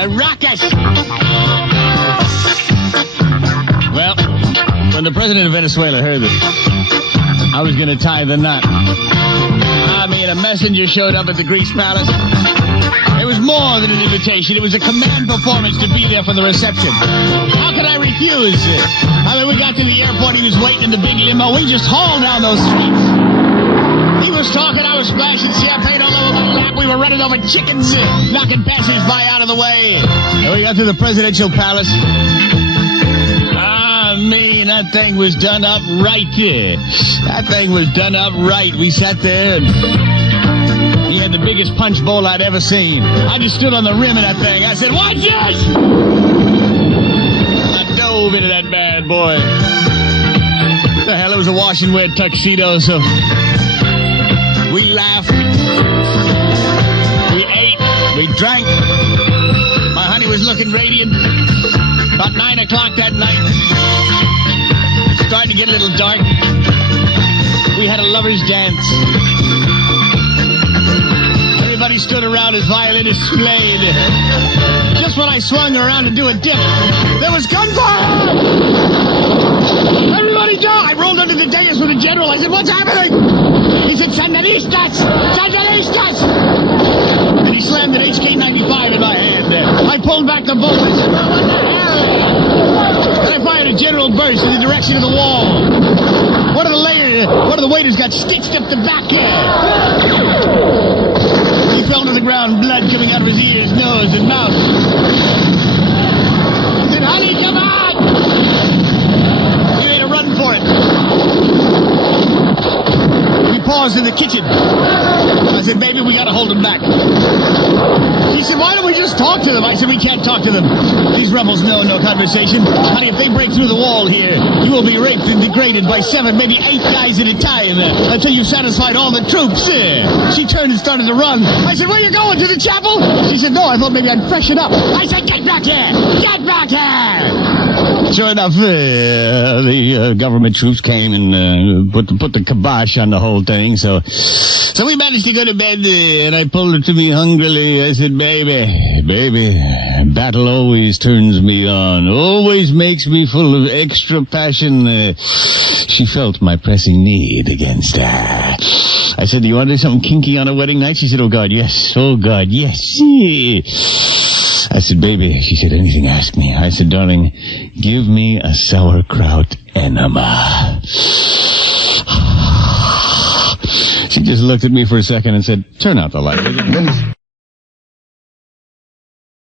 Caracas! Well, when the president of Venezuela heard that I was going to tie the knot, I mean, a messenger showed up at the Grease Palace. It was more than an invitation. It was a command performance to be there for the reception. How could I refuse? I mean, we got to the airport. He was waiting in the big limo. We just hauled down those streets. He was talking. I was splashing champagne all over my lap. We were running over chickens, knocking passers-by out of the way. And we got to the presidential palace. That thing was done up right here. That thing was done up right. We sat there and he had the biggest punch bowl I'd ever seen. I just stood on the rim of that thing. I said, "Watch this!" I dove into that bad boy. What the hell, it was a wash and wear tuxedo, so we laughed. We ate. We drank. My honey was looking radiant. About 9 o'clock that night. Starting to get a little dark. We had a lover's dance. Everybody stood around as violinists played. Just when I swung around to do a dip, there was gunfire! Everybody died! I rolled under the dais with the general. I said, "What's happening?" He said, "Sandinistas! Sandinistas!" And he slammed an HK-95 in my hand. I pulled back the bolt. I said, "Well, what the hell?" And I fired a general burst in the direction of the wall. One of the waiters got stitched up the back here. He fell to the ground, blood coming out of his ears, nose, and mouth. I said, "Honey, come on!" He made a run for it. We paused in the kitchen. I said, "Baby, we gotta hold him back." He said, "Why don't we just talk to them?" I said, "We can't talk to them. These rebels know no conversation. Honey, if they break through the wall here, you will be raped and degraded by 7, maybe 8 guys at a time until you've satisfied all the troops." She turned and started to run. I said, "Where you going, to the chapel?" She said, "No, I thought maybe I'd freshen up." I said, "Get back here! Get back here!" Sure enough, the government troops came and put the kibosh on the whole thing. So we managed to go to bed, and I pulled her to me hungrily. I said, baby, battle always turns me on, always makes me full of extra passion." She felt my pressing need against her. I said, "Do you want to do something kinky on a wedding night?" She said, "Oh, God, yes. Oh, God, yes." I said, "Baby," she said, "anything, ask me." I said, "Darling, give me a sauerkraut enema." She just looked at me for a second and said, "Turn out the light."